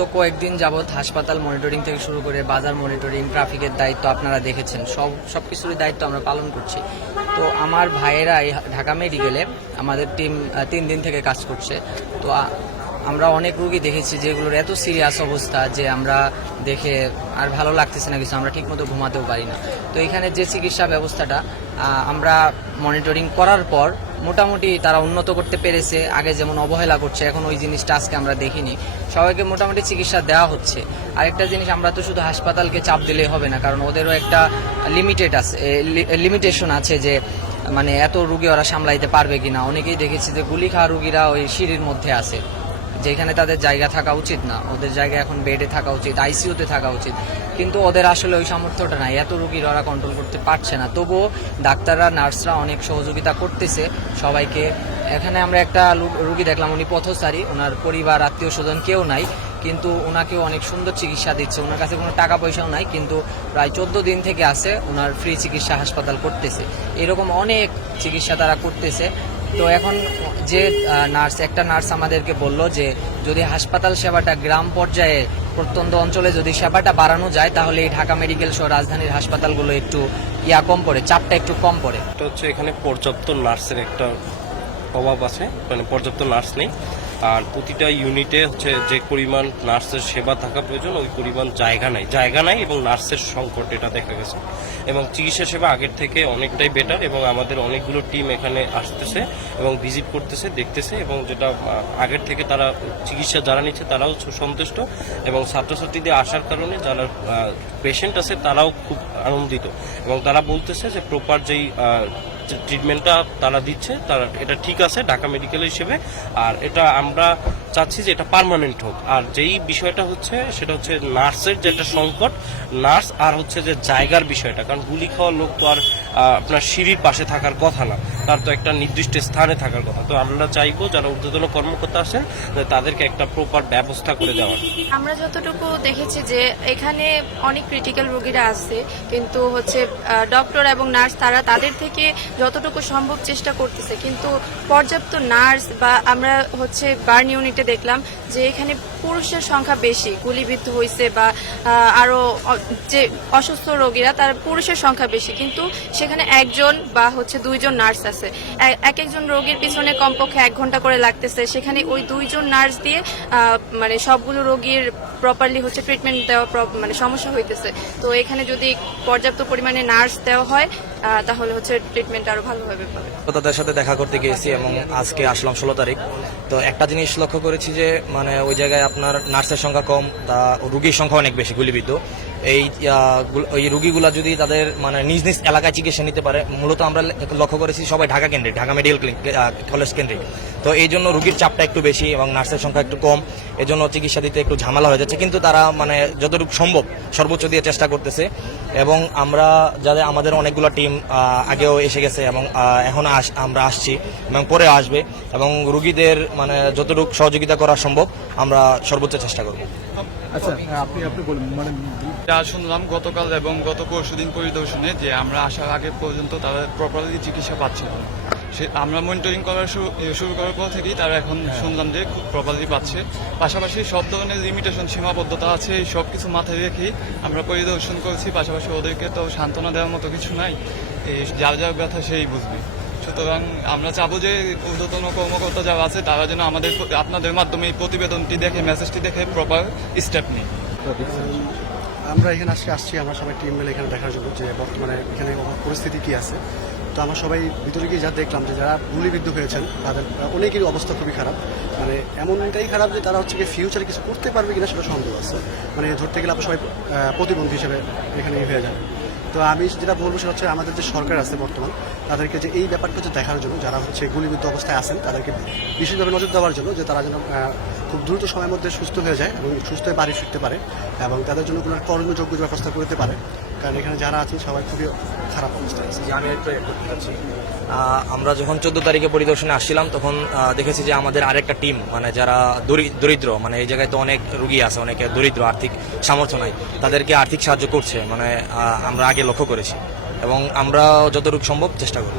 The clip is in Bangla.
তো কয়েকদিন যাবৎ হাসপাতাল মনিটরিং থেকে শুরু করে বাজার মনিটরিং, ট্রাফিকের দায়িত্ব আপনারা দেখেছেন, সব কিছুরই দায়িত্ব আমরা পালন করছি। তো আমার ভাইয়েরা এই ঢাকা মেডিকেলে আমাদের টিম 3 দিন থেকে কাজ করছে। তো আমরা অনেক রোগী দেখেছি যেগুলোর এত সিরিয়াস অবস্থা যে আমরা দেখে আর ভালো লাগতেছে না, কিছু আমরা ঠিকমতো ঘুমাতেও পারি না। তো এখানে যে চিকিৎসা ব্যবস্থাটা আমরা মনিটরিং করার পর মোটামুটি তারা উন্নত করতে পেরেছে। আগে যেমন অবহেলা করছে, এখন ওই জিনিসটা আজকে আমরা দেখিনি। সবাইকে মোটামুটি চিকিৎসা দেওয়া হচ্ছে। আরেকটা জিনিস, আমরা তো শুধু হাসপাতালকে চাপ দিলেই হবে না, কারণ ওদেরও একটা লিমিটেশন আছে যে মানে এত রুগী ওরা সামলাইতে পারবে কিনা। অনেকেই দেখেছি যে গুলি খাওয়া রুগীরা ওই সিঁড়ির মধ্যে আছে, যেখানে তাদের জায়গা থাকা উচিত না। ওদের জায়গা এখন বেডে থাকা উচিত, আইসিইউতে থাকা উচিত, কিন্তু ওদের আসলে ওই সামর্থ্যটা নাই। এত রুগীর ওরা কন্ট্রোল করতে পারছে না। তবুও ডাক্তাররা, নার্সরা অনেক সহযোগিতা করতেছে সবাইকে। এখানে আমরা একটা রুগী দেখলাম, উনি পথচারী, ওনার পরিবার আত্মীয় স্বজন কেউ নাই, কিন্তু ওনাকেও অনেক সুন্দর চিকিৎসা দিচ্ছে। ওনার কাছে কোনো টাকা পয়সাও নাই, কিন্তু প্রায় 14 দিন থেকে আছে, ওনার ফ্রি চিকিৎসা হাসপাতাল করতেছে। এরকম অনেক চিকিৎসা তারা করতেছে। তো এখন যে একটা নার্স আমাদেরকে বলল যে যদি হাসপাতাল সেবাটা গ্রাম পর্যায়ে, প্রত্যন্ত অঞ্চলে যদি সেবাটা বাড়ানো যায়, তাহলে এই ঢাকা মেডিকেল সহ রাজধানীর হাসপাতালগুলো একটু কম পড়ে, চাপটা একটু কম পড়ে। এটা হচ্ছে এখানে পর্যাপ্ত নার্সের একটা অভাব আছে, মানে পর্যাপ্ত নার্স নেই। আর প্রতিটা ইউনিটে হচ্ছে যে পরিমাণ নার্সের সেবা থাকা প্রয়োজন, ওই পরিমাণ জায়গা নাই এবং নার্সের সংকট এটা দেখা গেছে। এবং চিকিৎসা সেবা আগের থেকে অনেকটাই বেটার, এবং আমাদের অনেকগুলো টিম এখানে আসতেছে এবং ভিজিট করতেছে, দেখতেছে, এবং যেটা আগের থেকে তারা চিকিৎসা যারা নিচ্ছে তারাও সন্তুষ্ট, এবং ছাত্রছাত্রীদের আসার কারণে যারা পেশেন্ট আছে তারাও খুব আনন্দিত, এবং তারা বলতেছে যে প্রপার যেই ট্রিটমেন্টটা তারা দিচ্ছে তারা এটা ঠিক আছে ঢাকা মেডিকেল হিসেবে। আর এটা আমরা চাচ্ছি যে এটা পার্মানেন্ট হোক। আর যেই বিষয়টা হচ্ছে সেটা হচ্ছে নার্সের যে একটা সংকট, নার্স আর হচ্ছে যে জায়গার বিষয়টা, কারণ গুলি খাওয়া লোক তো আর আপনার সিঁড়ির পাশে থাকার কথা না, তার তো একটা নির্দিষ্ট স্থানে থাকার কথা। তো আমরা চাইবো যারা ঊর্ধ্বতন কর্মকর্তা আছেন তাদেরকে একটা প্রপার ব্যবস্থা করে দেওয়ার। আমরা যতটুকু দেখেছি যে এখানে অনেক ক্রিটিক্যাল রোগীরা আছে, কিন্তু হচ্ছে ডক্টর এবং নার্স তারা তাদের থেকে যতটুকু সম্ভব চেষ্টা করতেছে, কিন্তু পর্যাপ্ত নার্স বা আমরা হচ্ছে বার্ন ইউনিটে দেখলাম যে এখানে পুরুষের সংখ্যা বেশি, গুলিবিদ্ধ হয়েছে বা আরো যে অসুস্থ রোগীরা তার পুরুষের সংখ্যা বেশি, কিন্তু সেখানে একজন বা হচ্ছে 2জন নার্স আছে। একজন রোগীর পিছনে কমপক্ষে 1 ঘন্টা করে লাগতেছে, সেখানে ওই 2জন নার্স দিয়ে মানে সবগুলো রোগীর প্রপারলি হচ্ছে ট্রিটমেন্ট দেওয়া মানে সমস্যা হইতেছে। তো এখানে যদি পর্যাপ্ত পরিমাণে নার্স দেওয়া হয় তাহলে হচ্ছে ট্রিটমেন্ট আরো ভালোভাবে পাবে। তাদের সাথে দেখা করতে গিয়েছি এবং আজকে আসলাম 16 তারিখ। তো একটা জিনিস লক্ষ্য করেছি যে মানে ওই জায়গায় আপনার নার্সের সংখ্যা কম, তা রুগীর সংখ্যা অনেক বেশি গুলিবিদ্ধ। এই রুগীগুলা যদি তাদের মানে নিজ নিজ এলাকায় চিকিৎসা নিতে পারে, মূলত আমরা লক্ষ্য করেছি সবাই ঢাকা কেন্দ্রিক, ঢাকা মেডিকেল কলেজ কেন্দ্রিক। তো এই জন্য রুগীর চাপটা একটু বেশি এবং নার্সের সংখ্যা একটু কম, এই জন্য চিকিৎসা দিতে একটু ঝামেলা হয়ে যাচ্ছে। কিন্তু তারা মানে যতটুকু সম্ভব সর্বোচ্চ দিয়ে চেষ্টা করতেছে। এবং আমরা যাদের আমাদের অনেকগুলো টিম আগেও এসে গেছে এবং এখন আমরা আসছি এবং পরে আসবে, এবং রুগীদের মানে যতটুকু সহযোগিতা করা সম্ভব আমরা সর্বোচ্চ চেষ্টা করব। আচ্ছা, আপনি বলুন, মানে যা শুনলাম গতকাল এবং গত পরশুদিন পরিদর্শনে, যে আমরা আসার আগে পর্যন্ত তারা প্রপারলি চিকিৎসা পাচ্ছিল না। আমরা মনিটরিং করা শুরু করার পর থেকেই তারা এখন শুনলাম যে খুব প্রপারলি পাচ্ছে। পাশাপাশি সব ধরনের লিমিটেশন, সীমাবদ্ধতা আছে, এই সব কিছু মাথায় রেখেই আমরা পরিদর্শন করছি। পাশাপাশি ওদেরকে তো সান্ত্বনা দেওয়ার মতো কিছু নাই, যার যার ব্যথা সেই বুঝবে। সুতরাং আমরা চাবো যে ঊর্ধ্বতন কর্মকর্তা যারা আছে তারা যেন আপনাদের মাধ্যমে এই প্রতিবেদনটি দেখে, মেসেজটি দেখে প্রপার স্টেপ নেই। আমরা এখানে আসছি আমরা সবাই টিম মিলে এখানে দেখার জন্য যে বর্তমানে এখানে পরিস্থিতি কি আছে। তো আমরা সবাই ভিতরে গিয়ে যা দেখলাম যে যারা গুলিবিদ্ধ হয়েছেন তাদের অনেকেরই অবস্থা খুবই খারাপ, মানে এমনটাই খারাপ যে তারা হচ্ছে ফিউচারে কিছু করতে পারবে কিনা সেটা সন্দেহ আছে। মানে ধরতে গেলে আমরা সবাই প্রতিবন্ধী হিসেবে এখানে হয়ে যাবে। তো আমি যেটা বলবো সেটা হচ্ছে আমাদের যে সরকার আছে বর্তমান, তাদেরকে যে এই ব্যাপারটা হচ্ছে দেখার জন্য, যারা হচ্ছে গুলিবিদ্ধ অবস্থায় আছেন তাদেরকে বিশেষভাবে নজর দেওয়ার জন্য, যে তারা যেন খুব দ্রুত সময়ের মধ্যে সুস্থ হয়ে যায় এবং সুস্থ হয়ে বাড়ি ফিরতে পারে, এবং তাদের জন্য কোনো কর্মযোগ্য ব্যবস্থা করতে পারে। কারণ এখানে যারা আছেন সবাই খুবই খারাপ অবস্থায় আছে। আমি একটু করতে আমরা যখন 14 তারিখে পরিদর্শনে আসছিলাম তখন দেখেছি যে আমাদের আরেকটা টিম, মানে যারা দরিদ্র, মানে এই জায়গায় তো অনেক রুগী আছে, অনেকে দরিদ্র, আর্থিক সামর্থ্য নাই, তাদেরকে আর্থিক সাহায্য করছে, মানে আমরা আগে লক্ষ্য করেছি এবং আমরা যতটুকু সম্ভব চেষ্টা করব।